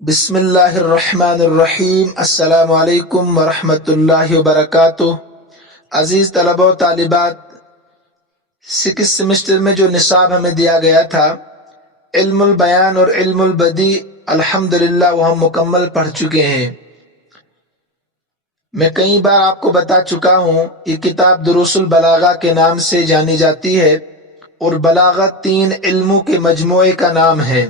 بسم اللہ الرحمن الرحیم۔ السلام علیکم ورحمۃ اللہ وبرکاتہ۔ عزیز طلبہ و طالبات، 6 سمسٹر میں جو نصاب ہمیں دیا گیا تھا علم البیان اور علم البدیع، الحمدللہ وہ ہم مکمل پڑھ چکے ہیں۔ میں کئی بار آپ کو بتا چکا ہوں، یہ کتاب دروس البلاغہ کے نام سے جانی جاتی ہے، اور بلاغت 3 علموں کے مجموعے کا نام ہے۔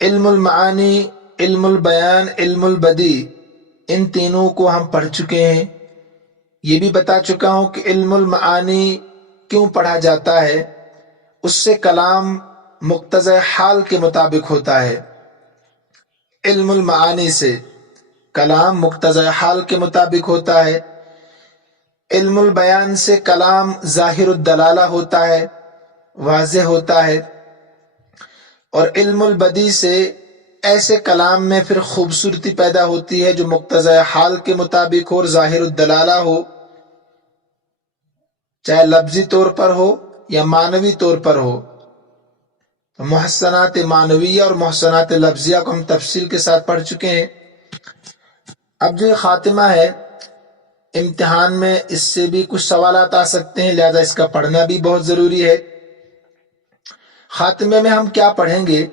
علم المعانی، علم البیان، علم البدیع، ان تینوں کو ہم پڑھ چکے ہیں۔ یہ بھی بتا چکا ہوں کہ علم المعانی کیوں پڑھا جاتا ہے، اس سے کلام مقتضی حال کے مطابق ہوتا ہے۔ علم المعانی سے کلام مقتضی حال کے مطابق ہوتا ہے۔ علم البیان سے کلام ظاہر الدلالہ ہوتا ہے، واضح ہوتا ہے، اور علم البدیع سے ایسے کلام میں پھر خوبصورتی پیدا ہوتی ہے جو مقتضی حال کے مطابق ہو اور ظاہر الدلالہ ہو، چاہے لفظی طور پر ہو یا معنوی طور پر ہو۔ محسنات معنویہ اور محسنات لفظیہ کو ہم تفصیل کے ساتھ پڑھ چکے ہیں۔ اب جو یہ خاتمہ ہے، امتحان میں اس سے بھی کچھ سوالات آ سکتے ہیں، لہذا اس کا پڑھنا بھی بہت ضروری ہے۔ خاتمے میں ہم کیا پڑھیں گے؟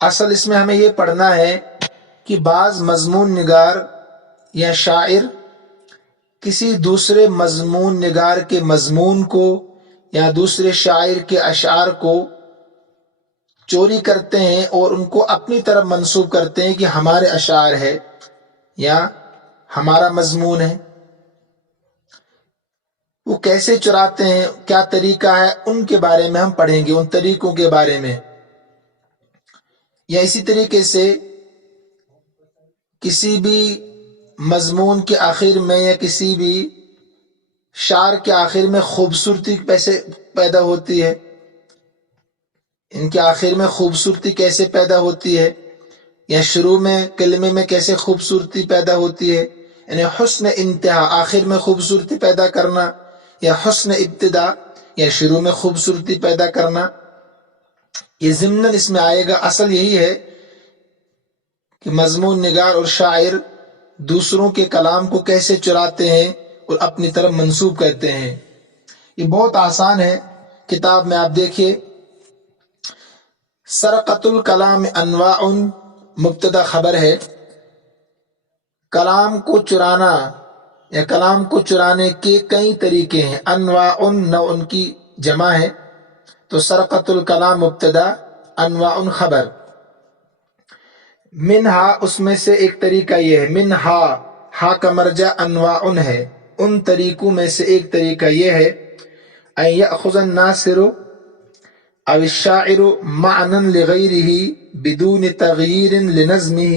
اصل اس میں ہمیں یہ پڑھنا ہے کہ بعض مضمون نگار یا شاعر کسی دوسرے مضمون نگار کے مضمون کو یا دوسرے شاعر کے اشعار کو چوری کرتے ہیں اور ان کو اپنی طرف منسوب کرتے ہیں کہ ہمارے اشعار ہے یا ہمارا مضمون ہے۔ وہ کیسے چراتے ہیں، کیا طریقہ ہے، ان کے بارے میں ہم پڑھیں گے، ان طریقوں کے بارے میں۔ یا اسی طریقے سے کسی بھی مضمون کے آخر میں یا کسی بھی شعر کے آخر میں خوبصورتی کیسے پیدا ہوتی ہے، ان کے آخر میں خوبصورتی کیسے پیدا ہوتی ہے، یا شروع میں کلمے میں کیسے خوبصورتی پیدا ہوتی ہے، یعنی حسن انتہا آخر میں خوبصورتی پیدا کرنا، یا حسن ابتدا یا شروع میں خوبصورتی پیدا کرنا، یہ ضمناً اس میں آئے گا۔ اصل یہی ہے کہ مضمون نگار اور شاعر دوسروں کے کلام کو کیسے چراتے ہیں اور اپنی طرف منسوب کرتے ہیں۔ یہ بہت آسان ہے، کتاب میں آپ دیکھیے، سرقۃ الکلام انواع، مبتدا خبر ہے۔ کلام کو چرانا یا کلام کو چرانے کے کئی طریقے ہیں۔ انواع نوع ان کی جمع ہے، تو سرقۃ الکلام مبتدا، انواع خبر۔ منہا، اس میں سے ایک طریقہ یہ ہے، منہا ہا کا مرجع انواع ہے، ان طریقوں میں سے ایک طریقہ یہ ہے، ان یأخذ الناصر او الشاعر معنی لغیرہ بدون تغییر لنظمہ،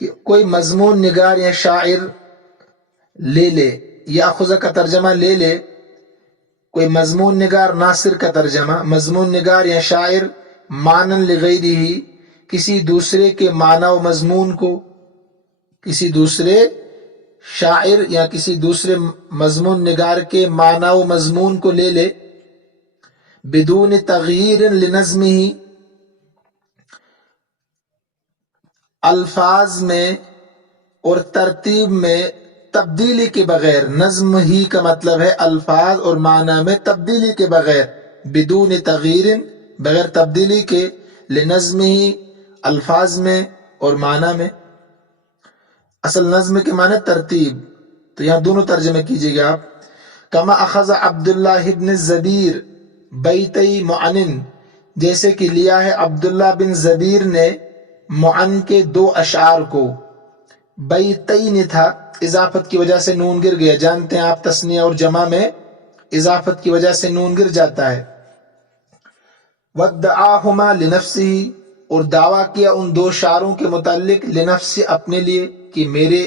کہ کوئی مضمون نگار یا شاعر لے لے، یاخذ کا ترجمہ لے لے، کوئی مضمون نگار، ناصر کا ترجمہ مضمون نگار یا شاعر، معنی لغیرہ کسی دوسرے کے معنی و مضمون کو، کسی دوسرے شاعر یا کسی دوسرے مضمون نگار کے معنی و مضمون کو لے لے، بدون تغییر لنظمہ، الفاظ میں اور ترتیب میں تبدیلی کے بغیر۔ نظم ہی کا مطلب ہے الفاظ اور معنی میں تبدیلی کے بغیر، بدون تغییر بغیر تبدیلی کے، لنظم ہی الفاظ میں اور معنی میں۔ اصل نظم کے معنی ترتیب، تو یہاں دونوں ترجمے کیجئے گا آپ۔ کما اخذ عبداللہ ابن الزبیر بیتی معن، جیسے کہ لیا ہے عبداللہ بن زبیر نے معن کے 2 اشعار کو۔ بیتین تھا، اضافت کی وجہ سے نون گر گیا، جانتے ہیں آپ تثنیہ اور جمع میں اضافت کی وجہ سے نون گر جاتا ہے۔ وَادَّعَاهُمَا لِنَفْسِهِ، اور دعویٰ کیا ان 2 شعروں کے متعلق، لنفسی اپنے لیے، کہ میرے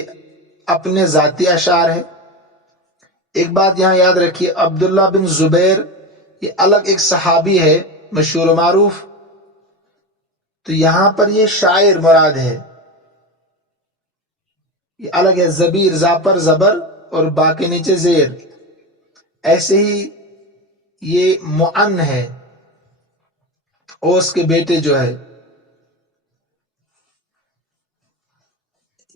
اپنے ذاتی اشعار ہے۔ ایک بات یہاں یاد رکھیے، عبداللہ بن زبیر یہ الگ ایک صحابی ہے مشہور و معروف، تو یہاں پر یہ شاعر مراد ہے، یہ الگ ہے، زبیر زا پر زبر اور با کے نیچے زیر۔ ایسے ہی یہ معن ہے، اوس کے بیٹے جو ہے.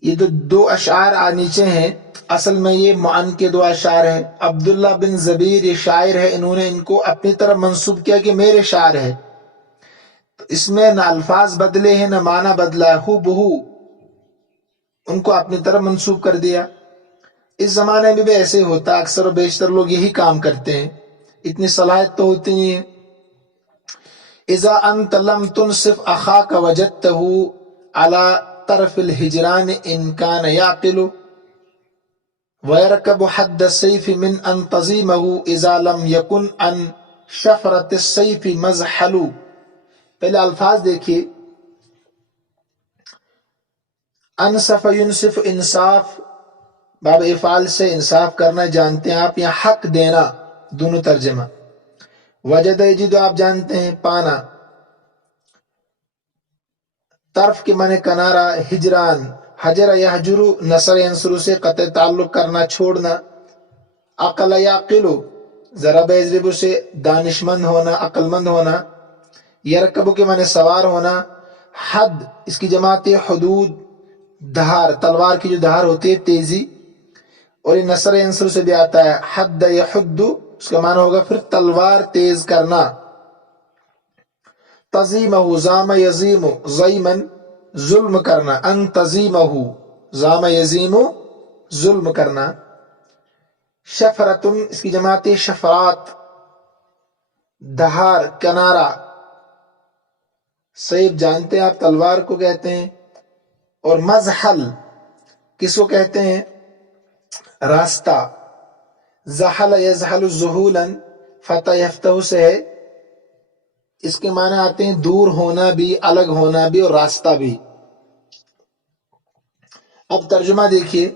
یہ دو اشعار نیچے ہیں، اصل میں یہ معن کے دو اشعار ہیں. عبداللہ بن زبیر یہ شاعر ہے، انہوں نے ان کو اپنی طرف منسوب کیا کہ میرے شاعر ہے. تو اس میں نہ الفاظ بدلے ہیں نہ معنی بدلا ہے، ہو بہو ان کو اپنی طرف منسوب کر دیا. اس زمانے میں بھی ایسے ہوتا، اکثر و بیشتر لوگ یہی کام کرتے ہیں، اتنی صلاحیت تو ہوتی نہیں ہے. اذا انت لم تنصف اخاك وجدته على طرف الهجران ان كان يعقل ويركب حد السيف من ان تزيمه اذا لم يكن عن شفرة السيف مزحل. پہلے الفاظ دیکھیے، انصف ینصف انصاف، باب افعال سے انصاف کرنا جانتے ہیں آپ، یہاں حق دینا دونوں ترجمہ. وجد یجد آپ جانتے ہیں پانا، طرف کے معنی کنارہ، ہجران حجر یحجر نصر ینصر سے قطع تعلق کرنا چھوڑنا. عقل یعقل ضرب یضرب سے دانش مند ہونا عقل مند ہونا. یرکب کے معنی سوار ہونا. حد اس کی جماعت حدود، دھار تلوار کی جو دھار ہوتی ہے تیزی. اور یہ نصر ینصر سے بھی آتا ہے، حد یحد اس کا معنی ہوگا پھر تلوار تیز کرنا. تزیمہ زام یزیم زیمن ظلم کرنا، ان تزیمہ زام یزیم ظلم کرنا. شفرتن اس کی جماعت شفرات، دھار کنارہ. سیب جانتے ہیں آپ تلوار کو کہتے ہیں. اور مزحل کس کو کہتے ہیں؟ راستہ. زحل یزحل زحولا فتح یفتح سے ہے، اس کے معنی آتے ہیں دور ہونا بھی، الگ ہونا بھی اور راستہ بھی. اب ترجمہ دیکھیے،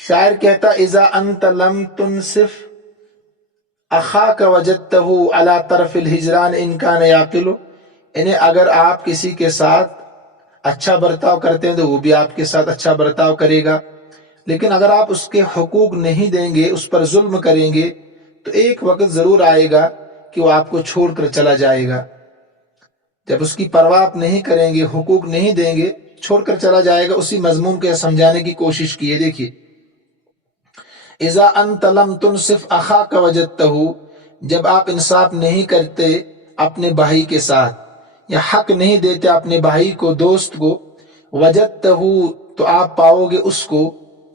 شاعر کہتا اذا انت لم تنصف اخاک وجدته على طرف الہجران ان کان یعقل. انہیں اگر آپ کسی کے ساتھ اچھا برتاؤ کرتے ہیں تو وہ بھی آپ کے ساتھ اچھا برتاؤ کرے گا، لیکن اگر آپ اس کے حقوق نہیں دیں گے، اس پر ظلم کریں گے تو ایک وقت ضرور آئے گا کہ وہ آپ کو چھوڑ کر چلا جائے گا. جب اس کی پرواہ آپ نہیں کریں گے، حقوق نہیں دیں گے، چھوڑ کر چلا جائے گا. اسی مضمون کو سمجھانے کی کوشش کی ہے. دیکھیے، اذا انت لم تنصف اخاک وجدته، جب آپ انصاف نہیں کرتے اپنے بھائی کے ساتھ یا حق نہیں دیتے اپنے بھائی کو، دوست کو، وجدته تو آپ پاؤ گے اس کو.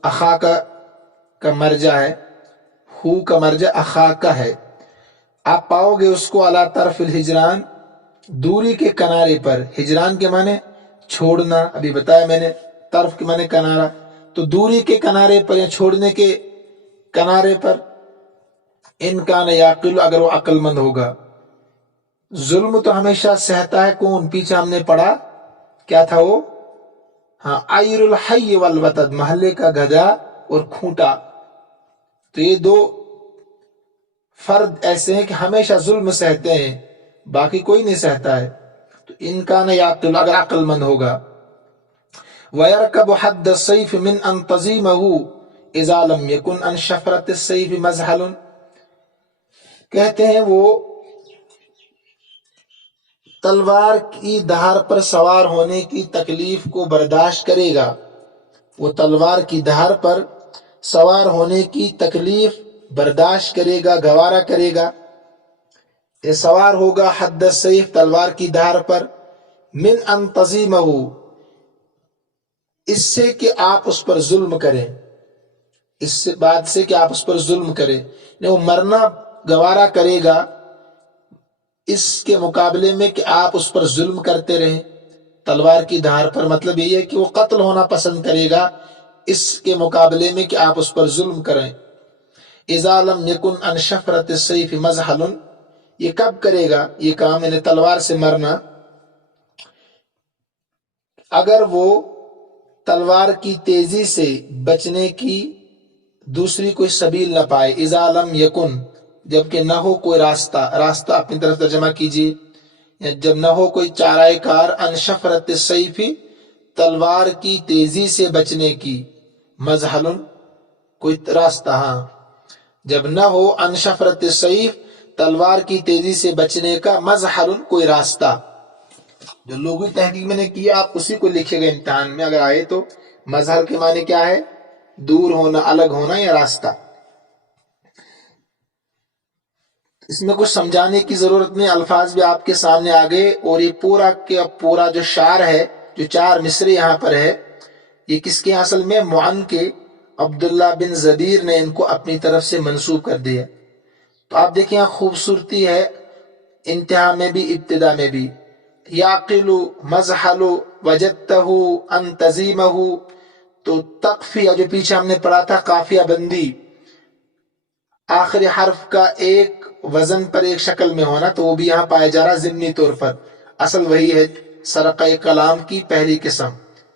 اخاک کا مرجع ہے، ہو کا مرجع اخاک ہے. آپ پاؤ گے اس کو علی طرف الہجران، دوری کے کنارے پر. ہجران کے معنی چھوڑنا، ابھی بتایا میں نے. طرف کے معنی کنارہ، تو دوری کے کنارے پر یا چھوڑنے کے کنارے پر. ان کان یعقل اگر وہ عقل مند ہوگا. ظلم تو ہمیشہ سہتا ہے کون؟ پیچھے ہم نے پڑھا کیا تھا وہ؟ ہاں، عیر الحی والوتد، محلے کا گدھا اور کھوٹا. تو یہ دو فرد ایسے ہیں کہ ہمیشہ ظلم سہتے ہیں، باقی کوئی نہیں سہتا ہے. تو ان کان یعقل اگر عقل مند ہوگا. وَيَرْكَبُ حَدَّ السَّيْفِ مِنْ أَنْ تَزِيمَهُ إِذَا لَمْ يَكُنْ عَنْ شَفْرَةِ السَّيْفِ مَزْحَلٌ. کہتے ہیں وہ تلوار کی دھار پر سوار ہونے کی تکلیف کو برداشت کرے گا. وہ تلوار کی دھار پر سوار ہونے کی تکلیف برداشت کرے گا، گوارا کرے گا. یہ سوار ہوگا حد السیف تلوار کی دھار پر، من ان تزیمہ اس سے کہ آپ اس پر ظلم کریں، اس سے بات سے کہ آپ اس پر ظلم کریں. وہ مرنا گوارا کرے گا اس کے مقابلے میں کہ آپ اس پر ظلم کرتے رہیں تلوار کی دھار پر. مطلب یہ ہے کہ وہ قتل ہونا پسند کرے گا اس کے مقابلے میں کہ آپ اس پر ظلم کریں. اذا لم یکن عن شفرۃ السیف مزحل، یہ کب کرے گا یہ کام، یعنی تلوار سے مرنا، اگر وہ تلوار کی تیزی سے بچنے کی دوسری کوئی سبیل نہ پائے. اذا لم یکن جبکہ نہ ہو کوئی راستہ، راستہ اپنی طرف ترجمہ کیجیے، جب نہ ہو کوئی چارہ کار، ان شفرت السیف تلوار کی تیزی سے بچنے کی، مزحل کوئی راستہ. ہاں، جب نہ ہو ان شفرت السیف تلوار کی تیزی سے بچنے کا مظہر کوئی راستہ. جو لغوی تحقیق میں نے کیا آپ اسی کو لکھے گا امتحان میں اگر آئے تو. مظہر کے معنی کیا ہے؟ دور ہونا، الگ ہونا یا راستہ. اس میں کچھ سمجھانے کی ضرورت نہیں، الفاظ بھی آپ کے سامنے آ گئے. اور یہ پورا کے پورا جو شعر ہے، جو 4 مصرے یہاں پر ہے، یہ کس کے اصل میں؟ معن کے عبداللہ بن زبیر نے ان کو اپنی طرف سے منسوب کر دیا. تو آپ دیکھیں یہاں خوبصورتی ہے، انتہا میں بھی ابتدا میں بھی. یعقل مزحل وجدتہ ان تزیمہ، تو تقفیہ جو پیچھے ہم نے پڑھا تھا قافیہ بندی، آخری حرف کا ایک وزن پر ایک شکل میں ہونا، تو وہ بھی یہاں پایا جا رہا ضمنی طور پر. اصل وہی ہے سرقہ کلام کی پہلی قسم،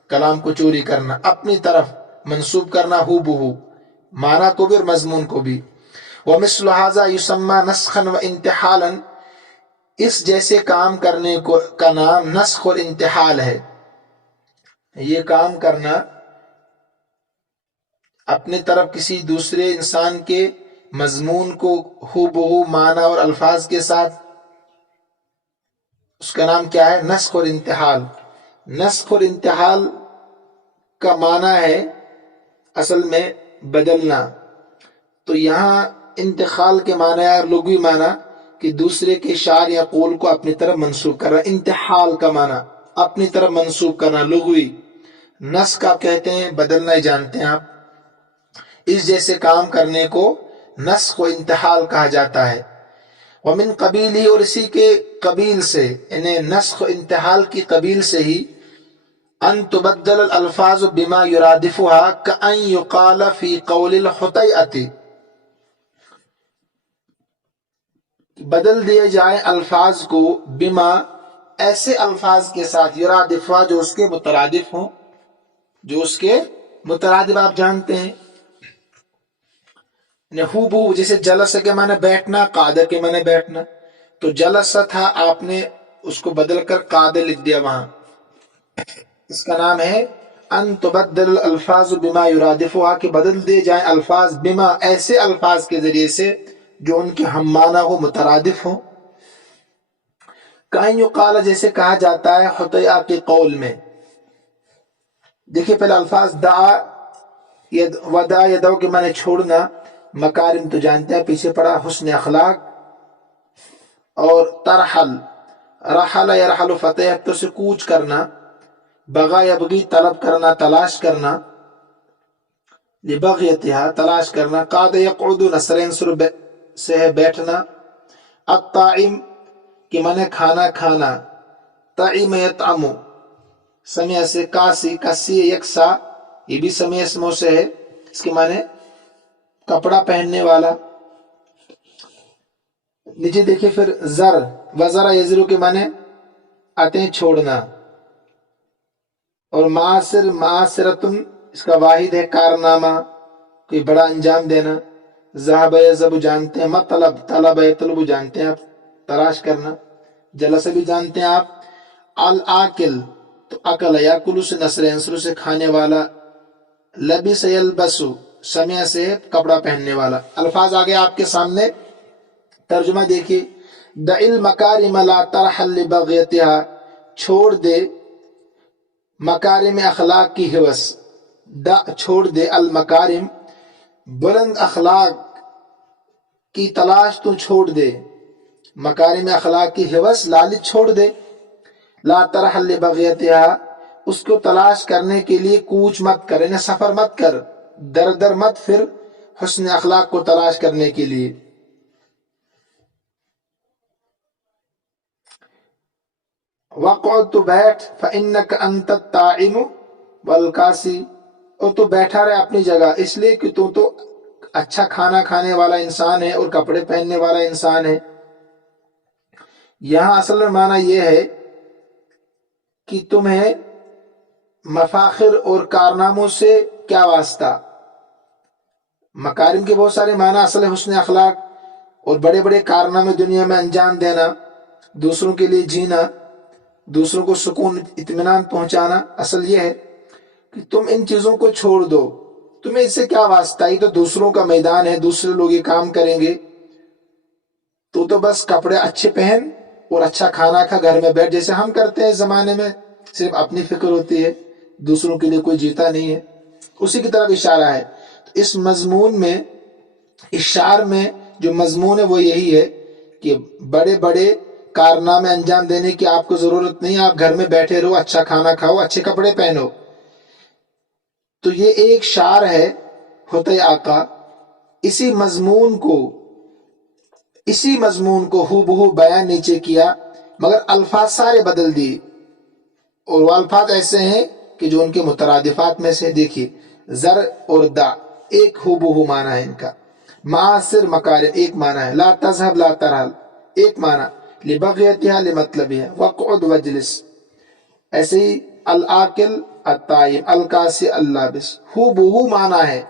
کلام کو چوری کرنا، اپنی طرف منسوب کرنا ہو بہو، معنی کو بھی اور مضمون کو بھی. ومثل هذا یسمى نسخا وانتحالا، اس جیسے کام کرنے کو کا نام نسخ اور انتحال ہے. یہ کام کرنا اپنے طرف کسی دوسرے انسان کے مضمون کو ہو بہو معنی اور الفاظ کے ساتھ، اس کا نام کیا ہے؟ نسخ اور انتحال. نسخ اور انتحال کا معنی ہے اصل میں بدلنا. تو یہاں انتقال کے معنی ہے لغوی معنی کہ دوسرے کے شعر یا قول کو اپنی طرف منسوب کرنا. انتحال کا معنی اپنی طرف منسوب کرنا لغوی. نسخ آپ کہتے ہیں بدلنا ہی جانتے ہیں آپ. اس جیسے کام کرنے کو نسخ و انتحال کہا جاتا ہے. ومن قبیل ہی، اور اسی کے قبیل سے، یعنی نسخ و انتحال کی قبیل سے ہی، ان تبدل الالفاظ بما يرادفها كأن يقال في قول الحطیئۃ، بدل دیے جائے الفاظ کو بما، ایسے الفاظ کے ساتھ، یرادفها جو اس کے مترادف ہوں، جو اس کے مترادف آپ جانتے ہیں. ہو بہو، جیسے جلسہ کے معنی بیٹھنا، قعدہ کے معنی بیٹھنا، تو جلسہ تھا، آپ نے اس کو بدل کر قعدہ لکھ دیا وہاں. اس کا نام ہے ان تبدل الالفاظ بما یرادفها، کہ بدل دیے جائیں الفاظ بما، ایسے الفاظ کے ذریعے سے جو ان کے ہم معنی ہو، مترادف ہوں. کہیں یقال، جیسے کہا جاتا ہے حطیہ کے قول میں. دیکھیے پہلے الفاظ دعا، ودا یدو کے معنی چھوڑنا، مکارم تو جانتے ہیں پیچھے پڑا حسن اخلاق، اور ترحل، رحل یرحل فتح تو سے کوچ کرنا، بغا یبغی طلب کرنا، تلاش کرنا، لبغیتها تلاش کرنا، قعد یقعد نصرین سر سے ہے بیٹھنا، الطاعم کہ معنی کھانا کھانا، طعم یطعم سمیع سے، کاسی کسی یکسا یہ بھی سمیع اسموں سے ہے، اس کے معنی کپڑا پہننے والا. نیچے دیکھیں پھر زر، وزرا یزرو کے معنی عتیں چھوڑنا، اور معاصر، معاصرتن اس کا واحد ہے کارنامہ، کوئی بڑا انجام دینا. ذهب یذهب جانتے ہیں، مطلب، طلب یطلب جانتے ہیں آپ تلاش کرنا. جلسہ بھی جانتے ہیں آپ. العاقل تو عقل یاکل سے نصر انصر سے کھانے والا. لبس یلبس سمع سے کپڑا پہننے والا. الفاظ آگے آپ کے سامنے، ترجمہ دیکھیے. دع المکارم لا ترحل لبغیتها، چھوڑ دے مکارم اخلاق کی حوث. دع چھوڑ دے، المکارم بلند اخلاق کی تلاش تو چھوڑ دے، مکارم اخلاق کی حوث لالچ چھوڑ دے. لا ترحل لبغیتها، اس کو تلاش کرنے کے لیے کوچ مت کر، یعنی سفر مت کر، در در مت پھر حسن اخلاق کو تلاش کرنے کے لیے. وقعد تو بیٹھ، فإنک انت الطاعم والکاسی، اور تو بیٹھا رہے اپنی جگہ، اس لیے کہ تو اچھا کھانا کھانے والا انسان ہے اور کپڑے پہننے والا انسان ہے. یہاں اصل میں معنی یہ ہے کہ تمہیں مفاخر اور کارناموں سے کیا واسطہ. مکارم کے بہت سارے معنی اصل حسن اخلاق اور بڑے بڑے کارنامے دنیا میں انجام دینا، دوسروں کے لیے جینا، دوسروں کو سکون اطمینان پہنچانا. اصل یہ ہے کہ تم ان چیزوں کو چھوڑ دو. تمہیں اس سے کیا واسطہ؟ یہ تو دوسروں کا میدان ہے، دوسرے لوگ یہ کام کریں گے، تو بس کپڑے اچھے پہن اور اچھا کھانا کھا، گھر میں بیٹھ، جیسے ہم کرتے ہیں اس زمانے میں، صرف اپنی فکر ہوتی ہے، دوسروں کے لیے کوئی جیتا نہیں ہے۔ اسی کی طرف اشارہ ہے۔ اس مضمون میں، اس شعر میں جو مضمون ہے وہ یہی ہے کہ بڑے بڑے کارنامے انجام دینے کی آپ کو ضرورت نہیں، آپ گھر میں بیٹھے رہو، اچھا کھانا کھاؤ، اچھے کپڑے پہنو۔ تو یہ ایک شعر ہے ہوتے آقا، اسی مضمون کو ہو بہو بیان نیچے کیا، مگر الفاظ سارے بدل دیے، اور وہ الفاظ ایسے ہیں کہ جو ان کے مترادفات میں سے، دیکھیے زر اور دا ایک ہو بہو معنی ہے ان کا، معاصر مکارم ایک معنی ہے، لا تذهب لا ترحل ایک معنی، لبغیتها لمطلبها وقعد وجلس، ایسے ہی العاقل الطائم القاسی اللابس ہو بہو معنی ہے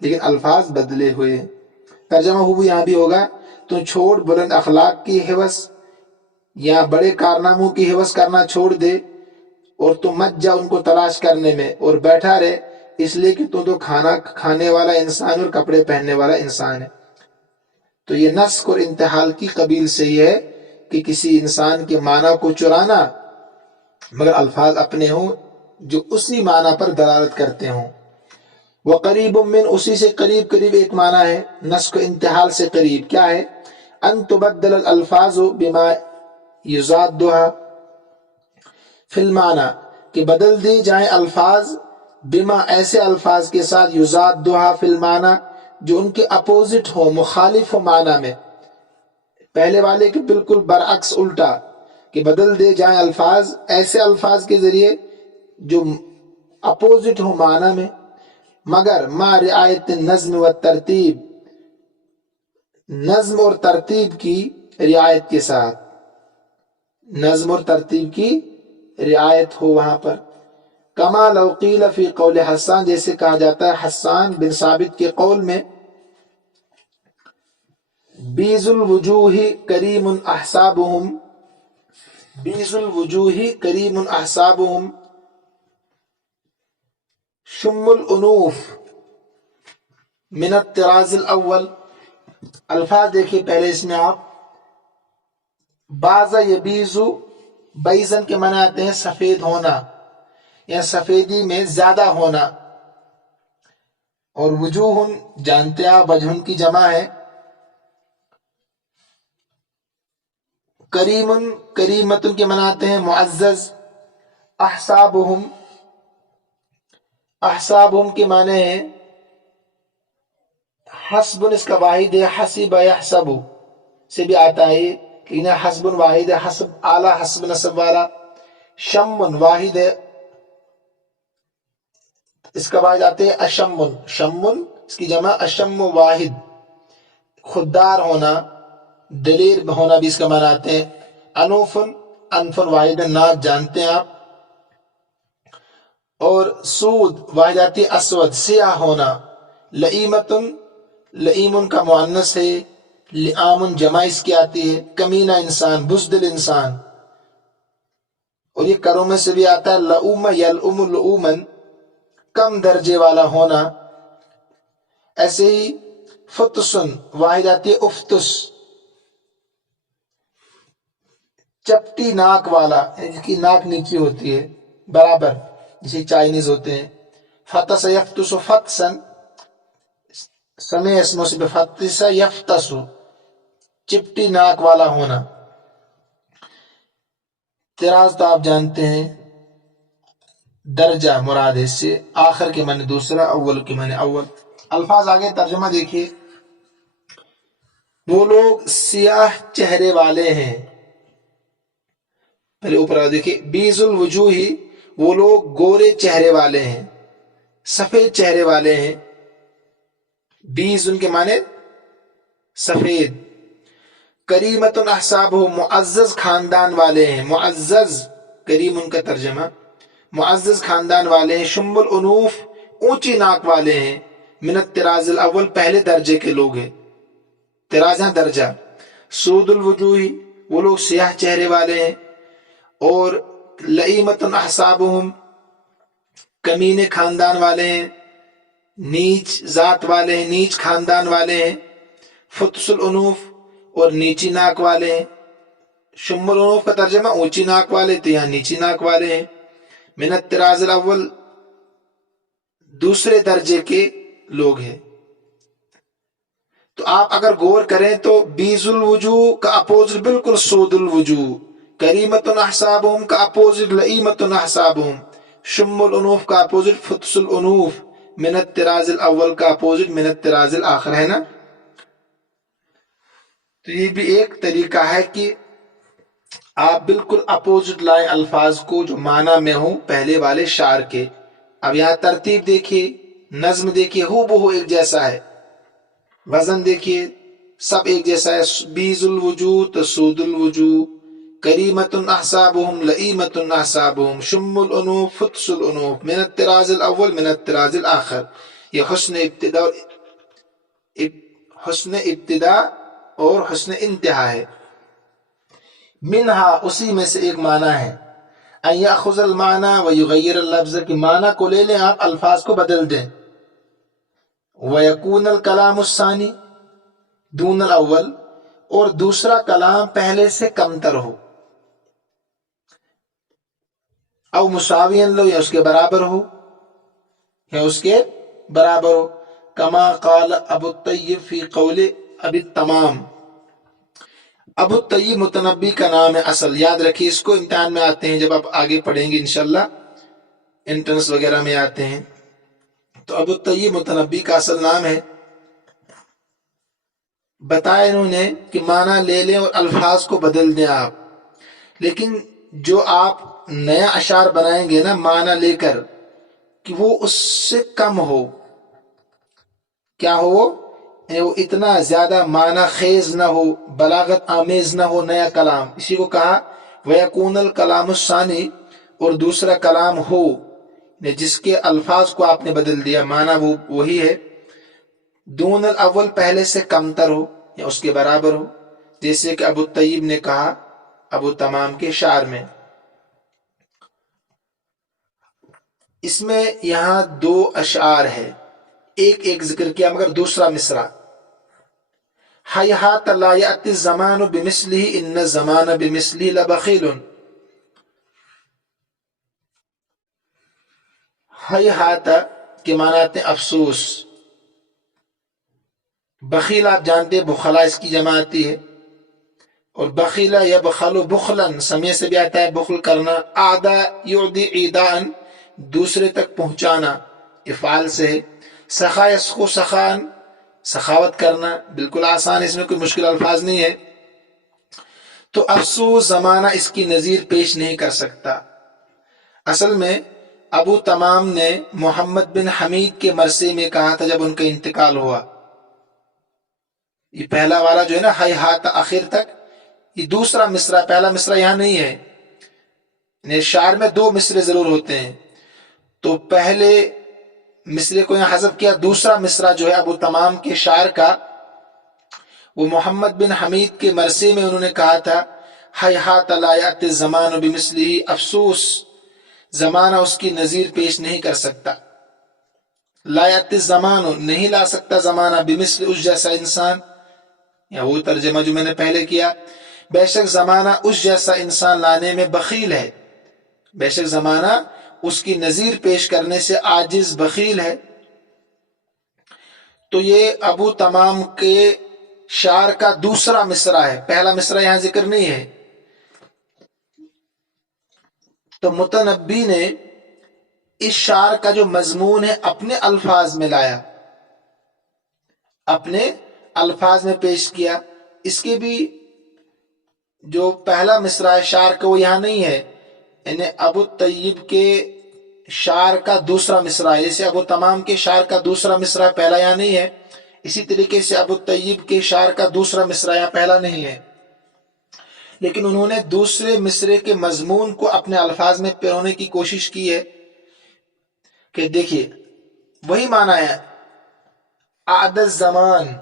لیکن الفاظ بدلے ہوئے ہیں۔ ترجمہ ہو یہاں بھی ہوگا، تو چھوڑ بلند اخلاق کی حوث یا بڑے کارناموں کی حوث کرنا چھوڑ دے، اور تو مت جا ان کو تلاش کرنے میں، اور بیٹھا رہے، اس لیے کہ تو کھانا کھانے والا انسان اور کپڑے پہننے والا انسان ہے۔ تو یہ نسخ اور انتحال کی قبیل سے ہی ہے کہ کسی انسان کے معنی کو چرانا مگر الفاظ اپنے ہوں جو اسی معنی پر دلالت کرتے ہوں۔ وقریب من، اسی سے قریب ایک معنی ہے، نسخ و انتحال سے قریب کیا ہے؟ ان تبدل الالفاظ بما یضادها فی المعنی، کہ بدل دی جائیں الفاظ، بما ایسے الفاظ کے ساتھ، یضادها فی المعنی جو ان کے اپوزٹ ہو، مخالف ہو معنی میں، پہلے والے کے بالکل برعکس الٹا، کہ بدل دے جائیں الفاظ ایسے الفاظ کے ذریعے جو اپوزٹ ہو معنی میں، مگر ما رعایت النظم و ترتیب، نظم اور ترتیب کی رعایت کے ساتھ، نظم اور ترتیب کی رعایت ہو وہاں پر۔ کما لو قیل فی قول حسان، جیسے کہا جاتا ہے حسان بن ثابت کے قول میں، بیز الوجوہ کریم احسابہم، بیز الوجوہ کریم احسابہم، شم الانوف من الطراز الاول۔ الفاظ دیکھیے پہلے اس میں آپ، بازا یبیزو، بیزن کے معنی آتے ہیں سفید ہونا یا سفیدی میں زیادہ ہونا، اور وجوہ جانتے آپ وجہن کی جمع ہے، کریم کریمتن کے معنی آتے ہیں معزز، احسابہم، احسابہم کے معنی ہیں حسب، اس کا واحد ہے حسب یحسب سے بھی آتا ہے، لیکن حسب واحد ہے، حسب اعلیٰ حسب نصب والا، شم واحد ہے، اس کا واحد آتے ہیں اشم، شم اس کی جمع اشم واحد، خوددار ہونا، دلیر ہونا بھی اس کا معنی آتے ہیں، انوفن، انفن واحد ناک جانتے ہیں آپ، اور سود واحد آتی ہے اسود سیاہ ہونا، لئیمتن، لئیمن کا مؤنث ہے، لئامن جمع اس کی آتی ہے، کمینہ انسان، بزدل انسان، اور یہ کروں میں سے بھی آتا ہے لؤم یلؤم لؤمن، کم درجے والا ہونا۔ ایسے ہی فتسن واحد آتی ہے افتس، چپٹی ناک والا، جس کی ناک نیچی ہوتی ہے برابر، جسے چائنیز ہوتے ہیں۔ فتس یفتس فتسن، سمے اسموں سے فتس یفتس، چپٹی ناک والا ہونا۔ طراز تو آپ جانتے ہیں درجہ مراد ہے، اس سے آخر کے معنی دوسرا، اول کے معنی اول۔ الفاظ آگے ترجمہ دیکھیے، وہ لوگ سیاہ چہرے والے ہیں، پہلے اوپر دیکھیے، بیز الوجوہ، وہ لوگ گورے چہرے والے ہیں، سفید چہرے والے ہیں، بیز ان کے معنی سفید، کریمت احساب، معزز خاندان والے ہیں، معزز، کریم ان کا ترجمہ، معزز خاندان والے ہیں، شم الانوف، اونچی ناک والے ہیں، من الطراز الاول، پہلے درجے کے لوگ ہیں، طراز ہے درجہ، سود الوجوہ، وہ لوگ سیاہ چہرے والے ہیں، اور لئیمت احسابہم، کمینے خاندان والے ہیں، نیچ ذات والے ہیں، نیچ خاندان والے ہیں، فتس العنوف اور نیچی ناک والے ہیں، شم العنوف کا ترجمہ اونچی ناک والے تو یہاں نیچی ناک والے ہیں، من الطراز الاول دوسرے درجے کے لوگ ہیں۔ تو آپ اگر غور کریں تو بیز الوجوہ کا اپوزٹ بالکل سود الوجوہ، کریمت احسابہم کا اپوزٹ لئیمت احسابہم، شم العنوف کا اپوزٹ فتس العنوف، من الطراز الاول کا اپوزٹ من الطراز الاخر، ہے نا؟ تو یہ بھی ایک طریقہ ہے کہ آپ بالکل اپوزٹ لائیں الفاظ کو جو معنی میں ہوں پہلے والے شعر کے۔ اب یہاں ترتیب دیکھیے، نظم دیکھیے، ہو بہو ایک جیسا ہے، وزن دیکھیے سب ایک جیسا ہے، بیز الوجوہ تسود الوجوہ، کریمت احسابہم لئیمت احسابہم، شم العنوف فتس العنوف، من الطراز الاول من الطراز الاخر۔ یہ حسن ابتدا اور حسن انتہا ہے۔ منہا اسی میں سے ایک معنی ہے، ان یاخذ المعنی ویغیر اللفظ، کہ معنی کو لے لیں آپ الفاظ کو بدل دیں، ویکون الکلام الثانی دون الاول، اور دوسرا کلام پہلے سے کم تر ہو، او مساویا لو یا اس کے برابر ہو، یا اس کے برابر ہو، کما قال ابو الطیب فی قول ابی التمام۔ ابو الطیب متنبی کا نام ہے اصل، یاد رکھیے اس کو، امتحان میں آتے ہیں جب آپ آگے پڑھیں گے انشاءاللہ، انٹرنس وغیرہ میں آتے ہیں تو ابو الطیب متنبی کا اصل نام ہے۔ بتایا انہوں نے کہ معنی لے لیں اور الفاظ کو بدل دیں آپ، لیکن جو آپ نیا اشعار بنائیں گے نا معنی لے کر، کہ وہ اس سے کم ہو، کیا ہو وہ اتنا زیادہ معنی خیز نہ ہو، بلاغت آمیز نہ ہو نیا کلام، اسی کو کہا وَيَكُونَ الْكَلَامُ الثَّانِي، اور دوسرا کلام ہو جس کے الفاظ کو آپ نے بدل دیا، معنی وہ وہی ہے، دون الاول پہلے سے کم تر ہو یا اس کے برابر ہو، جیسے کہ ابو الطیب نے کہا ابو تمام کے شعر میں۔ اس میں یہاں دو اشعار ہے، ایک ذکر کیا مگر دوسرا مصرع، حیہات لا یأتی الزمان بمثلہ ان الزمان بمثلہ لبخیل، حیہات کے معنی آتے ہیں افسوس، بخیل آپ جانتے بخلا اس کی جمع آتی ہے، اور بخیلا یبخل بخلاً سمیع سے بھی آتا ہے بخل کرنا، اعدا یعدی ایداءً دوسرے تک پہنچانا افعال سے ہے، سخا یسخو سخاً سخاوت کرنا، بالکل آسان، اس میں کوئی مشکل الفاظ نہیں ہے۔ تو افسوس زمانہ اس کی نظیر پیش نہیں کر سکتا۔ اصل میں ابو تمام نے محمد بن حمید کے مرثے میں کہا تھا جب ان کا انتقال ہوا، یہ پہلا والا جو ہے نا حیہات آخر تک، یہ دوسرا مصرع، پہلا مصرع یہاں نہیں ہے، یعنی شعر میں دو مصرے ضرور ہوتے ہیں، تو پہلے مصرے کو یہاں حذف کیا، دوسرا مصرع جو ہے ابو تمام کے شعر کا، وہ محمد بن حمید کے مرثے میں انہوں نے کہا تھا حیہات لا یأتی الزمان بمثلہ، افسوس زمانہ اس کی نظیر پیش نہیں کر سکتا، لا یأتی الزمان نہیں لا سکتا زمانہ، بمثل اس جیسا انسان، یا وہ ترجمہ جو میں نے پہلے کیا، بے شک زمانہ اس جیسا انسان لانے میں بخیل ہے، بے شک زمانہ اس کی نظیر پیش کرنے سے عاجز بخیل ہے۔ تو یہ ابو تمام کے شعر کا دوسرا مصرع ہے، پہلا مصرع یہاں ذکر نہیں ہے۔ تو متنبی نے اس شعر کا جو مضمون ہے اپنے الفاظ میں لایا، اپنے الفاظ میں پیش کیا، اس کے بھی جو پہلا مصرع ہے شعر کا وہ یہاں نہیں ہے، یعنی ابو طیب کے شعر کا دوسرا مصرع ہے، جیسے ابو تمام کے شعر کا دوسرا مصرع پہلا یہاں نہیں ہے، اسی طریقے سے ابو طیب کے شعر کا دوسرا مصرع یہاں پہلا نہیں ہے، لیکن انہوں نے دوسرے مصرے کے مضمون کو اپنے الفاظ میں پرونے کی کوشش کی ہے، کہ دیکھیے وہی معنی ہے، اعد الزمان،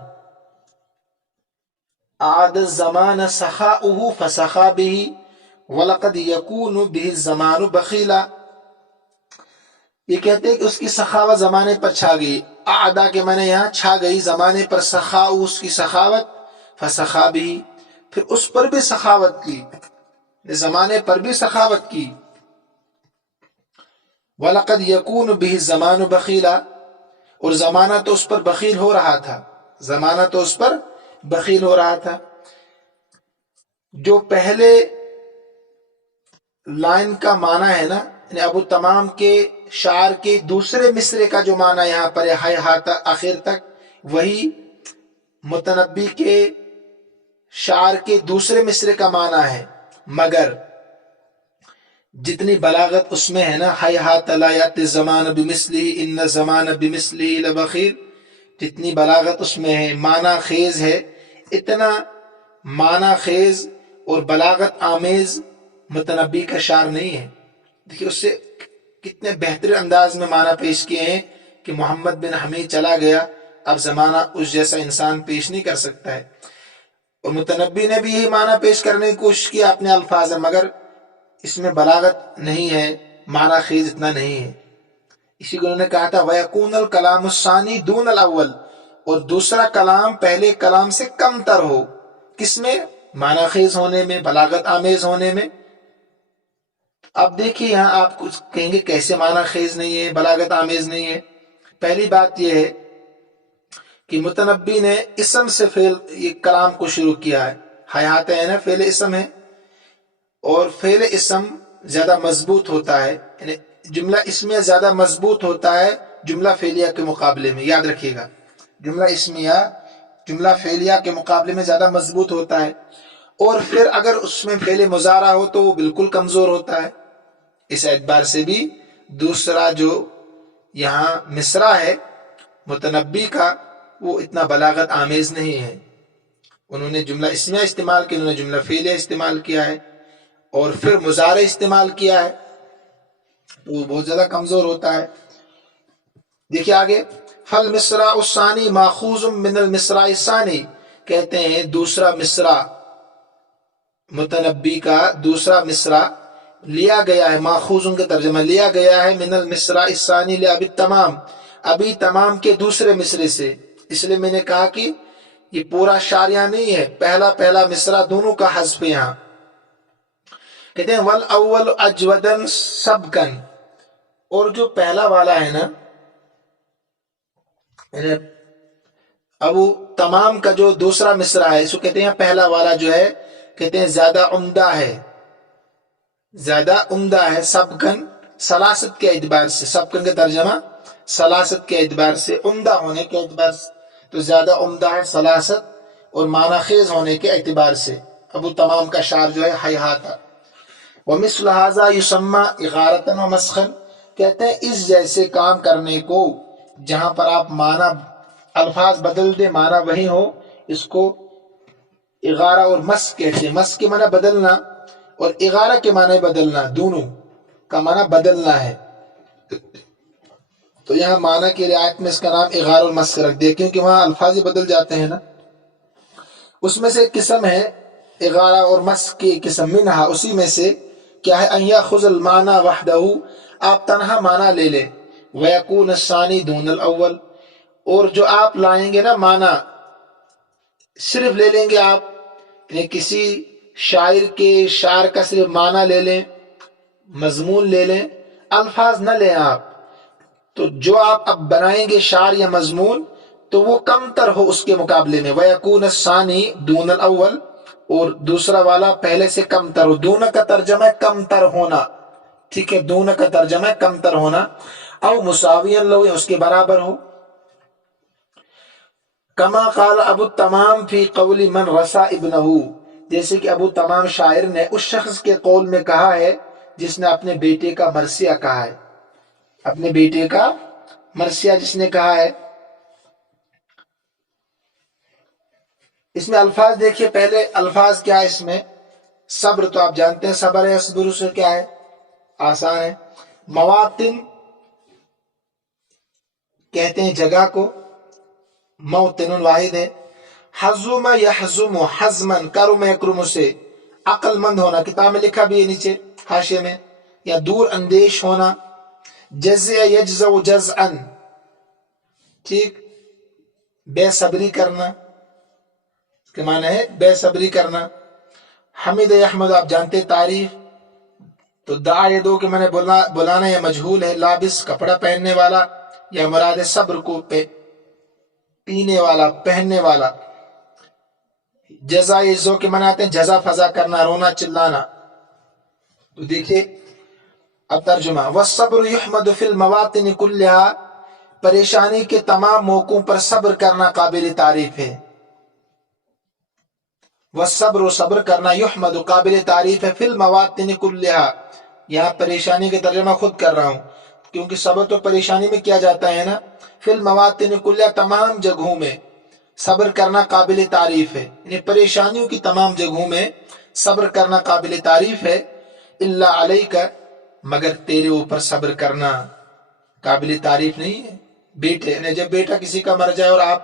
اعد الزمان سخاؤہ فسخا بہ ولقد یکون بہ الزمان بخیلا، یہ کہتے ہیں کہ اس کی سخاوت زمانے پر چھا گئی. اعدا کے معنی یہاں چھا گئی زمانے پر، سخا اس کی سخاوت، فسخا بھی پھر اس پر بھی سخاوت کی، زمانے پر بھی سخاوت کی. وَلَقَدْ يَكُونُ بِهِ الزَّمَانُ بَخِيلًا، اور زمانہ تو اس پر بخیل ہو رہا تھا، زمانہ تو اس پر بخیل ہو رہا تھا. جو پہلے لائن کا معنی ہے نا، یعنی ابو تمام کے شعر کے دوسرے مصرے کا جو معنی یہاں پر ہے ہاتھ آخر تک، وہی متنبی کے شعر کے دوسرے مصرے کا معنی ہے. مگر جتنی بلاغت اس میں ہے نا، ہاتھ لا یات الزمان بمثلہ ان الزمان بمثلہ لبخیل، جتنی بلاغت اس میں ہے، معنی خیز ہے، اتنا معنی خیز اور بلاغت آمیز متنبی کا شعر نہیں ہے. دیکھیے اس سے کتنے بہترین انداز میں معنی پیش کیے ہیں کہ محمد بن حمید چلا گیا، اب زمانہ اس جیسا انسان پیش نہیں کر سکتا ہے. اور متنبی نے بھی یہی معنی پیش کرنے کی کوشش کی اپنے الفاظ میں، مگر اس میں بلاغت نہیں ہے، معنی خیز اتنا نہیں ہے. اسی کو انہوں نے کہا تھا وَيَكُونَ الْكَلَامُ الثَّانِي دُونَ الْأَوَّلِ، اور دوسرا کلام پہلے کلام سے کم تر ہو. کس میں؟ معنی خیز ہونے میں، بلاغت آمیز ہونے میں. اب دیکھیے یہاں آپ کچھ کہیں گے کیسے معنی خیز نہیں ہے، بلاغت آمیز نہیں ہے. پہلی بات یہ ہے کہ متنبی نے اسم سے فعل یہ کلام کو شروع کیا ہے. حیات ہے نا فعل اسم ہے، اور فعل اسم زیادہ مضبوط ہوتا ہے، یعنی جملہ اسمیہ زیادہ مضبوط ہوتا ہے جملہ فعلیہ کے مقابلے میں. یاد رکھیے گا، جملہ اسمیہ جملہ فعلیہ کے مقابلے میں زیادہ مضبوط ہوتا ہے. اور پھر اگر اس میں فعل مضارع ہو تو وہ بالکل کمزور ہوتا ہے. اس اعتبار سے بھی دوسرا جو یہاں مصرع ہے متنبی کا، وہ اتنا بلاغت آمیز نہیں ہے. انہوں نے جملہ اسمیہ استعمال کیا، انہوں نے جملہ فعلیہ استعمال کیا ہے، اور پھر مضارع استعمال کیا ہے، تو وہ بہت زیادہ کمزور ہوتا ہے. دیکھیے آگے، فالمصرع الثانی ماخوذ من المصرع الثانی، کہتے ہیں دوسرا مصرع متنبی کا دوسرا مصرع لیا گیا ہے، ماخوذ کا ترجمہ لیا گیا ہے من المصرع الثانی لابی تمام، ابھی تمام کے دوسرے مصرے سے. اس لیے میں نے کہا کہ یہ پورا شاریہ نہیں ہے، پہلا مصرع دونوں کا حذف ہے یہاں. کہتے ہیں والاول اجودن سبکن، اور جو پہلا والا ہے نا، یعنی ابو تمام کا جو دوسرا مصرع ہے، اس کو کہتے ہیں پہلا والا جو ہے، کہتے ہیں زیادہ عمدہ ہے، زیادہ عمدہ ہے. سبکن سلاست کے اعتبار سے، سبکن کا ترجمہ سلاست کے اعتبار سے، عمدہ ہونے کے اعتبار سے، تو زیادہ عمدہ ہے سلاست اور معنی خیز ہونے کے اعتبار سے ابو تمام کا شعر جو ہے حیات. ومثل هذا یسمى اغارۃ ومسخا، کہتے ہیں اس جیسے کام کرنے کو جہاں پر آپ معنی الفاظ بدل دیں معنی وہی ہو، اس کو اغارہ اور مسخ کہتے ہیں. مسخ کے معنی بدلنا اور اغارہ کے معنی بدلنا، دونوں کا معنی بدلنا ہے. تو یہاں معنی کی رعایت میں اس کا نام اغارہ اور مسخ رکھ دیا، کیونکہ وہاں الفاظ ہی بدل جاتے ہیں نا. اس میں سے ایک قسم ہے اغارہ اور مسخ کی قسم، منہا اسی میں سے کیا ہے، ان یاخذ المعنی وحدہ، آپ تنہا معنی لے لیں، ویکون الثانی دون الاول، اور جو آپ لائیں گے نا معنی صرف لے لیں گے آپ، یعنی کسی شاعر کے شعر کا صرف معنی لے لیں، مضمون لے لیں، الفاظ نہ لیں آپ، تو جو آپ اب بنائیں گے شعر یا مضمون تو وہ کم تر ہو اس کے مقابلے میں. وَيَكُونَ الثَّانِي دُونَ الْأَوَّلِ، اور دوسرا والا پہلے سے کم تر ہو. دونہ کا ترجمہ ہے کم تر ہونا، ٹھیک ہے، دونہ کا ترجمہ ہے کم تر ہونا. او مساویًا لو، اس کے برابر ہو. کما قال ابو تمام فی قول من رسا ابنہ، جیسے کہ ابو تمام شاعر نے اس شخص کے قول میں کہا ہے جس نے اپنے بیٹے کا مرثیہ کہا ہے، اپنے بیٹے کا مرثیہ جس نے کہا ہے. اس میں الفاظ دیکھیے، پہلے الفاظ کیا ہے اس میں، صبر تو آپ جانتے ہیں، صبر ہے، صبر سے کیا ہے، آسان ہے. مواطن کہتے ہیں جگہ کو، موطن واحد ہے. حزم یحزم حزمن، کرم یکرم سے عقل مند ہونا، کتاب میں لکھا بھی ہے نیچے حاشیے میں، یا دور اندیش ہونا. جزع یجزع جزعا، ٹھیک، بے صبری کرنا کے معنی ہے بے صبری کرنا. حمد احمد آپ جانتے تعریف، تو دعا یدو کہ میں نے بلانا یا مجہول ہے. لابس کپڑا پہننے والا، یا مراد صبر کو پینے والا پہننے والا. جزا یجزو کے مناتے ہیں جزا فضا کرنا، رونا چلانا. تو دیکھیے اب ترجمہ. والصبر یحمد فی المواطن کلھا، پریشانی کے تمام موقعوں پر صبر کرنا قابل تعریف ہے. والصبر، صبر کرنا، یحمد قابل تعریف ہے، فی المواطن کلھا، یہاں پریشانی کے ترجمہ خود کر رہا ہوں کیونکہ صبر تو پریشانی میں کیا جاتا ہے نا. فی المواطن کلھا، تمام جگہوں میں صبر کرنا قابل تعریف ہے، یعنی پریشانیوں کی تمام جگہوں میں صبر کرنا قابل تعریف ہے. الا علیک، مگر تیرے اوپر صبر کرنا قابل تعریف نہیں ہے. بیٹے، یعنی جب بیٹا کسی کا مر جائے اور آپ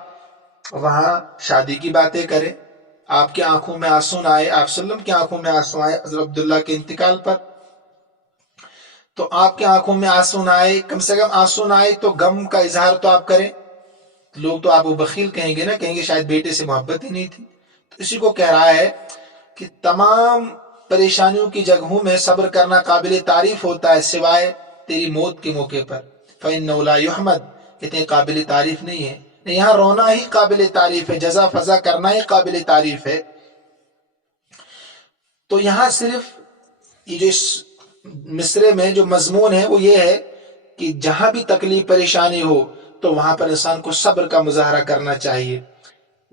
وہاں شادی کی باتیں کریں، آپ کی آنکھوں میں آنسو نہ آئے، آپ وسلم کی آنکھوں میں آنسو آئے حضرت عبداللہ کے انتقال پر، تو آپ کی آنکھوں میں آنسو نہ آئے، کم سے کم آنسو نہ آئے تو غم کا اظہار تو آپ کریں. لوگ تو آپ کو بخیل کہیں گے نا، کہیں گے شاید بیٹے سے محبت ہی نہیں تھی. تو اسی کو کہہ رہا ہے کہ تمام پریشانیوں کی جگہوں میں صبر کرنا قابل تعریف ہوتا ہے سوائے تیری موت کے موقع پر. فإنه لا يحمد، کہتے ہیں قابل تعریف نہیں ہے. یہاں رونا ہی قابل تعریف ہے، جزا فضا کرنا ہی قابل تعریف ہے. تو یہاں صرف یہ جو اس مصرے میں جو مضمون ہے وہ یہ ہے کہ جہاں بھی تکلیف پریشانی ہو تو وہاں پر انسان کو صبر کا مظاہرہ کرنا چاہیے.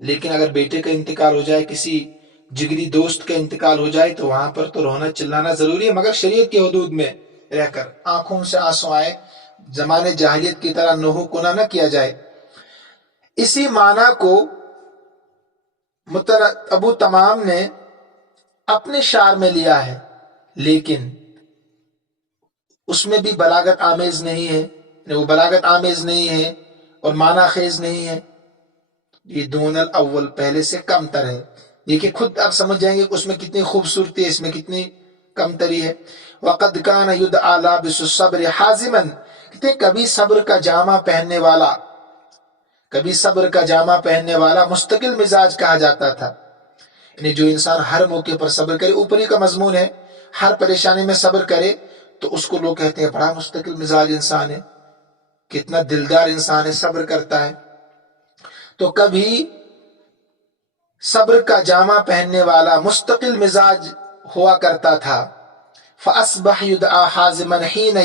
لیکن اگر بیٹے کا انتقال ہو جائے، کسی جگری دوست کا انتقال ہو جائے، تو وہاں پر تو رونا چلانا ضروری ہے، مگر شریعت کے حدود میں رہ کر. آنکھوں سے آنسو آئے، زمانے جاہلیت کی طرح نوحہ کنا نہ کیا جائے. اسی معنی کو ابو تمام نے اپنے شعر میں لیا ہے، لیکن اس میں بھی بلاغت آمیز نہیں ہے، وہ بلاغت آمیز نہیں ہے اور معنی خیز نہیں ہے. یہ دون الاول، پہلے سے کم تر ہے. دیکھیں خود آپ سمجھ جائیں گے کہ اس میں کتنی خوبصورتی ہے، اس میں کتنی کم تری ہے. وَقَدْ كَانَ يُدْعَى لَابِسُ الصَّبْرِ حَازِمًا، کہتے ہیں کبھی صبر کا جامہ پہننے والا، کبھی صبر کا جامہ پہننے والا مستقل مزاج کہا جاتا تھا. یعنی جو انسان ہر موقع پر صبر کرے، اوپری کا مضمون ہے ہر پریشانی میں صبر کرے، تو اس کو لوگ کہتے ہیں بڑا مستقل مزاج انسان ہے، کتنا دلدار انسان ہے، صبر کرتا ہے. تو کبھی صبر کا جامہ پہننے والا مستقل مزاج ہوا کرتا تھا. فَأَصْبَحَ يُدْعَى حَازِمًا حِينَ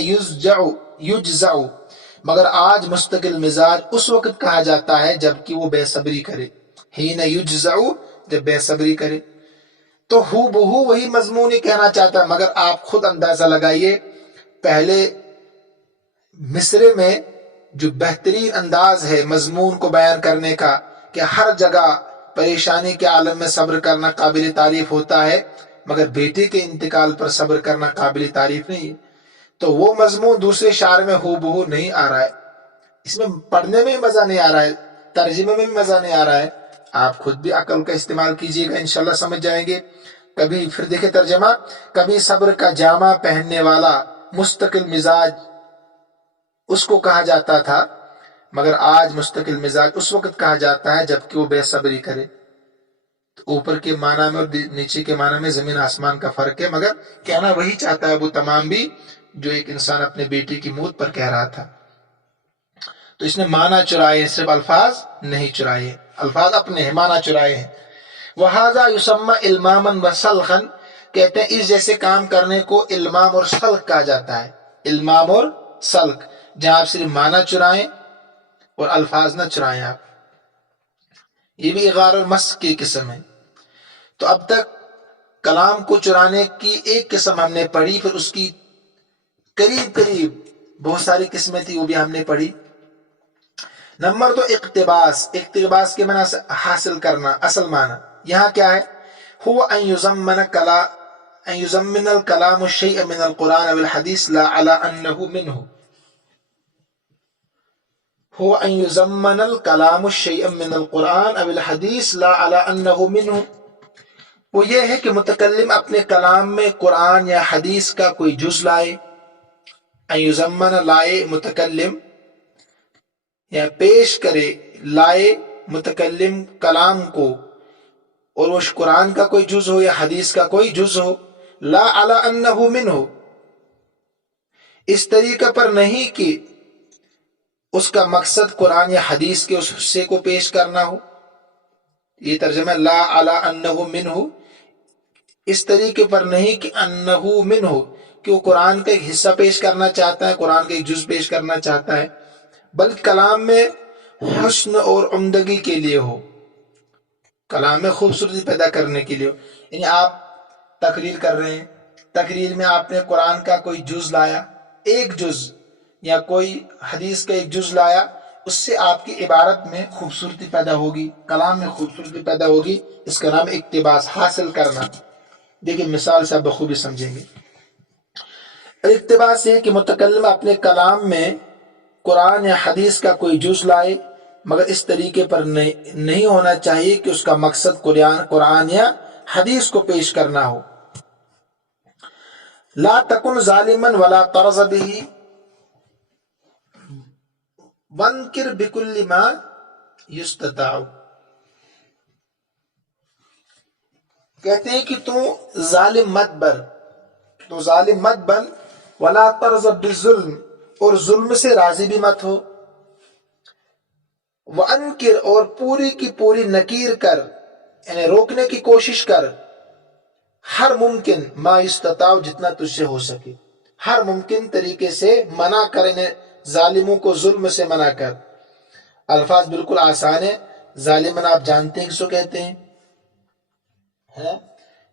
يُجْزَعُ، مگر آج مستقل مزاج اس وقت کہا جاتا ہے جبکہ وہ بے صبری کرے. حِينَ يُجْزَعُ، جب بے صبری کرے. تو ہو بہو وہی مضمون ہی کہنا چاہتا ہے، مگر آپ خود اندازہ لگائیے پہلے مصرے میں جو بہترین انداز ہے مضمون کو بیان کرنے کا کہ ہر جگہ پریشانی کے عالم میں صبر کرنا قابل تعریف ہوتا ہے، مگر بیٹے کے انتقال پر صبر کرنا قابل تعریف نہیں ہے. تو وہ مضمون دوسرے شعر میں ہو بہو نہیں آ رہا ہے. اس میں پڑھنے میں بھی مزہ نہیں آ رہا ہے، ترجمے میں بھی مزہ نہیں آ رہا ہے. آپ خود بھی عقل کا استعمال کیجئے گا، انشاءاللہ سمجھ جائیں گے. کبھی پھر دیکھیں ترجمہ، کبھی صبر کا جامہ پہننے والا مستقل مزاج اس کو کہا جاتا تھا، مگر آج مستقل مزاج اس وقت کہا جاتا ہے جبکہ وہ بے صبری کرے. تو اوپر کے معنی میں اور نیچے کے معنی میں زمین آسمان کا فرق ہے، مگر کہنا وہی چاہتا ہے ابو تمام بھی جو ایک انسان اپنے بیٹے کی موت پر کہہ رہا تھا. تو اس نے معنی چرائے، صرف الفاظ نہیں چرائے، الفاظ اپنے ہیں، معنی چرائے ہیں. وَهَذَا يُسَمَّى إِلْمَامًا وَسَلْخًا، کہتے ہیں اس جیسے کام کرنے کو المام اور سلق کہا جاتا ہے. المام اور سلق، جہاں آپ صرف معنی چرائیں اور الفاظ نہ چرائیں آپ. یہ بھی اغار اور مسخ کی قسم ہے. تو اب تک کلام کو چرانے کی ایک قسم ہم نے پڑھی، پھر اس کی قریب بہت ساری قسمیں تھی، وہ بھی ہم نے پڑھی. نمبر 2 اقتباس. اقتباس کے معنی سے حاصل کرنا، اصل معنی یہاں کیا ہے؟ هو ان يزمن الكلام الشيء من القرآن او الحديث لا على انه منه. هو ان يزمن الكلام الشيء من القرآن او الحديث لا على انه منه. وہ یہ ہے کہ متکلم اپنے کلام میں قرآن یا حدیث کا کوئی جز لائے، ایزمن لائے متکلم یا پیش کرے لائے متکلم کلام کو، اور وہ قرآن کا کوئی جز ہو یا حدیث کا کوئی جز ہو، لا علی انہ منہ، اس طریقہ پر نہیں کہ اس کا مقصد قرآن یا حدیث کے اس حصے کو پیش کرنا ہو. یہ ترجمہ لا علی انہ منہ، اس طریقے پر نہیں کہ انہ منہ، کہ وہ قرآن کا ایک حصہ پیش کرنا چاہتا ہے، قرآن کا ایک جز پیش کرنا چاہتا ہے، بلکہ کلام میں حسن اور عمدگی کے لیے ہو، کلام میں خوبصورتی پیدا کرنے کے لیے ہو. یعنی آپ تقریر کر رہے ہیں، تقریر میں آپ نے قرآن کا کوئی جز لایا، ایک جز، یا کوئی حدیث کا ایک جز لایا، اس سے آپ کی عبارت میں خوبصورتی پیدا ہوگی، کلام میں خوبصورتی پیدا ہوگی. اس کا نام اقتباس، حاصل کرنا. دیکھیں مثال سے آپ بخوبی سمجھیں گے. اقتباس یہ کہ متکلم اپنے کلام میں قرآن یا حدیث کا کوئی جز لائے، مگر اس طریقے پر نہیں ہونا چاہیے کہ اس کا مقصد قرآن یا حدیث کو پیش کرنا ہو. لا تکن ظالما ولا ترض به وانکر بکل ما یستطاع. کہتے ہیں کہ تو ظالم مت بن، ولا ترض بالظلم، اور ظلم سے راضی بھی مت ہو، وانکر، اور پوری کی پوری نکیر کر، یعنی روکنے کی کوشش کر، ہر ممکن ما یستطاع، جتنا تجھ سے ہو سکے، ہر ممکن طریقے سے منع کر، انہیں ظالموں کو ظلم سے منع کر. الفاظ بالکل آسان ہے. ظالمن آپ جانتے ہیں کس کو کہتے ہیں؟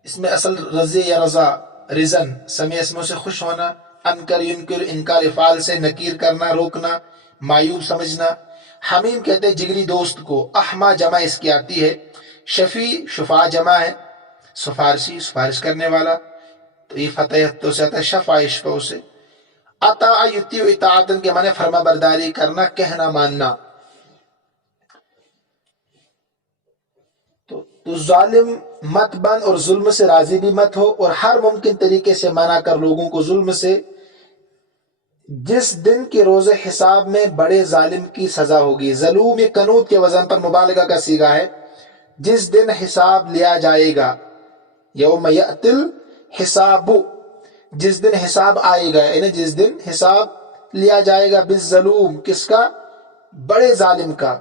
اس میں اصل رضی یا رضا، رزن، سمیع اسموں سے خوش ہونا، انکر ینکر، انکار افعال سے نکیر کرنا، روکنا، معیوب سمجھنا. حمیم کہتے ہیں جگری دوست کو. احما جمع اس کی آتی ہے. شفیع، شفاع جمع ہے، سفارش کرنے والا، تو یہ فتح تو سے آتا ہے شفع یشفع سے. اطاع یطیع اطاعتن کے معنی فرما برداری کرنا، کہنا ماننا. تو ظالم مت بن اور ظلم سے راضی بھی مت ہو، اور ہر ممکن طریقے سے منع کر لوگوں کو ظلم سے. جس دن کے روز حساب میں بڑے ظالم کی سزا ہوگی. ظلوم یہ قنوت کے وزن پر مبالغہ کا صیغہ ہے. جس دن حساب لیا جائے گا، یوم یأتی الحساب، جس دن حساب آئے گا، یعنی جس دن حساب لیا جائے گا، بالظلوم، کس کا؟ بڑے ظالم کا.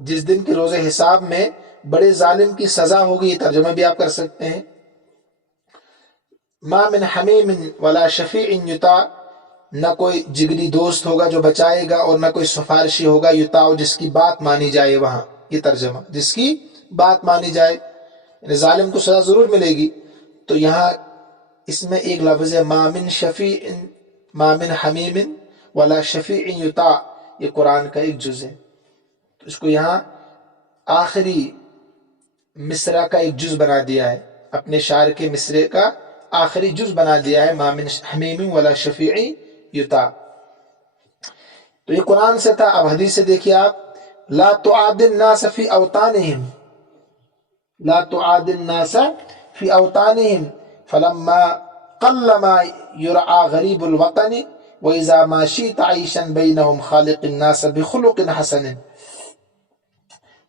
جس دن کے روز حساب میں بڑے ظالم کی سزا ہوگی. یہ ترجمہ بھی آپ کر سکتے ہیں. ما من حمیم ولا شفیع یطاع، نہ کوئی جگری دوست ہوگا جو بچائے گا، اور نہ کوئی سفارشی ہوگا یطاع، جس کی بات مانی جائے. وہاں یہ ترجمہ، جس کی بات مانی جائے، یعنی ظالم کو سزا ضرور ملے گی. تو یہاں اس میں ایک لفظ ہے ما من شفیع، ما من حمیم ولا شفیع یطاع، یہ قرآن کا ایک جز ہے. تو اس کو یہاں آخری مصرع کا ایک جز بنا دیا ہے، اپنے شعر کے مصرع کا آخری جز بنا دیا ہے، ما من حمیم ولا شفیع یطاع. تو یہ قرآن سے تھا. اب حدیث سے دیکھیے آپ. لا تعاد الناس فی اوطانہم، لا تعاد الناس فی اوطانہم فلما قل ما یرعى غریب الوطن وإذا ما شئت عیشا بینہم خالق الناس بخلق حسن.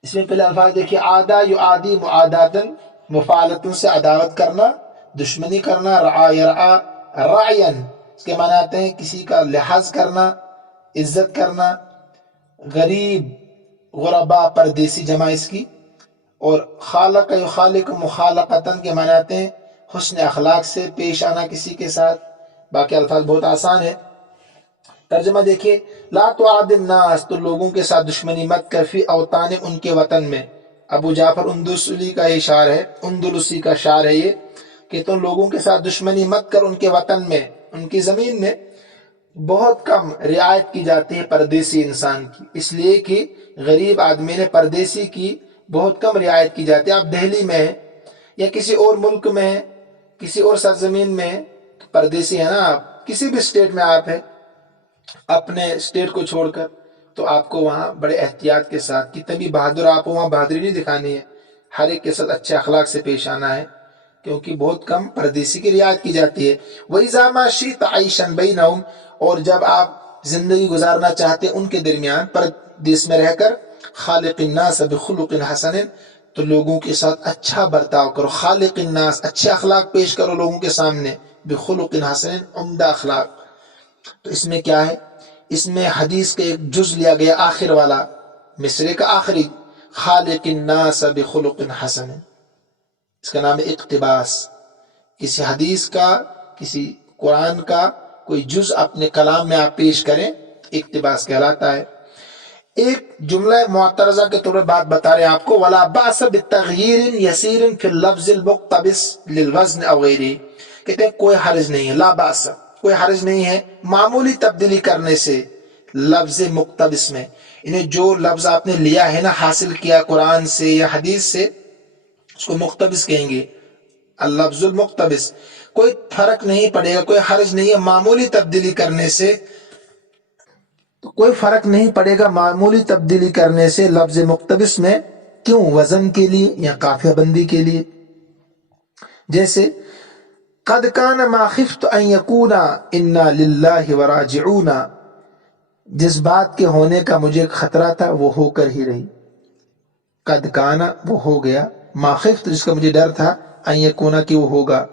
اس میں پہلے الفاظ دیکھیے. عادہ یعادی معاداتن، مفعلتن سے عداوت کرنا، دشمنی کرنا. رعا یرعا رعین، اس کے معنی آتے ہیں کسی کا لحاظ کرنا، عزت کرنا. غریب، غربا، پردیسی جمع اس کی. اور خالق یخالق مخالقتن کے معنی آتے ہیں حسن اخلاق سے پیش آنا کسی کے ساتھ. باقی الفاظ بہت آسان ہے. ترجمہ دیکھیے. لا تعاد الناس، تو لوگوں کے ساتھ دشمنی مت کر، فی اوطان، ان کے وطن میں. ابو جعفر اندلسی کا یہ شعر ہے، اندلسی کا شعر ہے یہ، کہ تو لوگوں کے ساتھ دشمنی مت کر ان کے وطن میں، ان کی زمین میں. بہت کم رعایت کی جاتی ہے پردیسی انسان کی، اس لیے کہ غریب آدمی نے پردیسی کی بہت کم رعایت کی جاتی ہے. آپ دہلی میں ہیں یا کسی اور ملک میں ہیں، کسی اور سرزمین میں ہیں، تو پردیسی ہے نا آپ. کسی بھی اسٹیٹ میں آپ ہیں، اپنے اسٹیٹ کو چھوڑ کر، تو آپ کو وہاں بڑے احتیاط کے ساتھ، کتنے بھی بہادر آپ وہاں بہادری نہیں دکھانی ہے، ہر ایک کے ساتھ اچھے اخلاق سے پیش آنا ہے، کیونکہ بہت کم پردیسی کی رعایت کی جاتی ہے. وَإِذَا مَا شِئْتَ عَيْشًا بَيْنَهُمْ، اور جب آپ زندگی گزارنا چاہتے ان کے درمیان پردیس میں رہ کر خالق الناس بخلق حسن، تو لوگوں کے ساتھ اچھا برتاؤ کرو، خالق الناس اچھے اخلاق پیش کرو لوگوں کے سامنے، بخلق حسن عمدہ اخلاق۔ تو اس میں کیا ہے، اس میں حدیث کا ایک جز لیا گیا آخر والا، مصرے کا آخری، خالق الناس بخلق حسن، اس کا نام ہے اقتباس۔ کسی حدیث کا، کسی قرآن کا کوئی جز اپنے کلام میں آپ پیش کریں، اقتباس کہلاتا ہے۔ ایک جملہ معترضہ کے طور پر بات بتا رہے ہیں آپ کو، ولا باس بتغییر یسیر فی اللفظ المقتبس للوزن او غیرہ، کہتے ہیں کوئی حرج نہیں ہے، لا باس کوئی حرج نہیں ہے معمولی تبدیلی کرنے سے لفظ مقتبس میں، انہیں جو لفظ آپ نے لیا ہے نا، حاصل کیا قرآن سے یا حدیث سے، اس کو مقتبس کہیں گے، اللفظ المقتبس۔ کوئی فرق نہیں پڑے گا، کوئی حرج نہیں ہے معمولی تبدیلی کرنے سے، تو کوئی فرق نہیں پڑے گا معمولی تبدیلی کرنے سے لفظ مقتبس میں، کیوں؟ وزن کے لیے یا قافیہ بندی کے لیے۔ جیسے قد کان ما خفت ان یکون انا للہ وراجعون، جس بات کے ہونے کا مجھے خطرہ تھا وہ ہو کر ہی رہی، قد کان وہ ہو گیا، ما خفت جس کا مجھے ڈر تھا، ان یکون کہ وہ ہوگا۔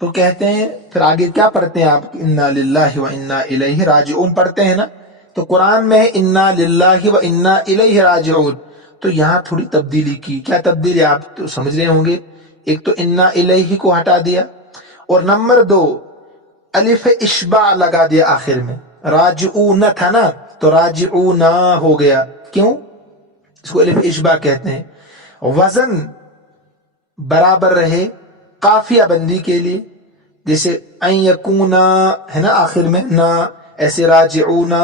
تو کہتے ہیں پھر آگے کیا پڑھتے ہیں آپ، انا للہ و انا الیہ راجعون پڑھتے ہیں نا، تو قرآن میں ہے انا للہ و انا الیہ راجعون، تو یہاں تھوڑی تبدیلی کی۔ کیا تبدیلی آپ تو سمجھ رہے ہوں گے، ایک تو انا الیہ کو ہٹا دیا، اور نمبر 2 الف اشباع لگا دیا آخر میں، راجعون تھا نا تو راجعون ہو گیا، کیوں؟ اس کو الف اشباع کہتے ہیں۔ وزن برابر رہے قافیہ بندی کے لیے، جیسے ان یکونا ہے نا آخر میں نا، ایسے راجعونا،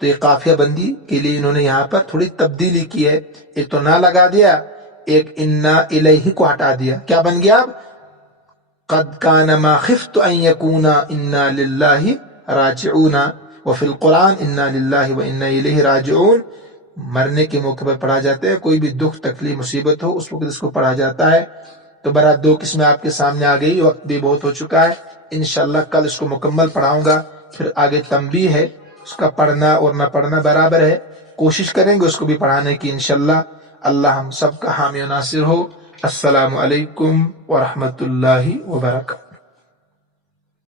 تو یہ قافیہ بندی کے لیے انہوں نے یہاں پر تھوڑی تبدیلی کی ہے، ایک تو نہ لگا دیا، ایک انا الیہ کو ہٹا دیا، کیا بن گیا اب، قد کان ما خفت ان یکون انا للہ راجعون، وفی القرآن انا للہ و انا الیہ راجعون مرنے کے موقع پر پڑھا جاتا ہے، کوئی بھی دکھ تکلیف مصیبت ہو اس وقت اس کو پڑھا جاتا ہے۔ تو برات 2 قسمیں آپ کے سامنے آ گئی، وقت بھی بہت ہو چکا ہے، انشاءاللہ کل اس کو مکمل پڑھاؤں گا۔ پھر آگے تنبیہ ہے، اس کا پڑھنا اور نہ پڑھنا برابر ہے، کوشش کریں گے اس کو بھی پڑھانے کی انشاءاللہ۔ اللہ ہم سب کا حامی و ناصر ہو۔ السلام علیکم ورحمۃ اللہ وبرکاتہ۔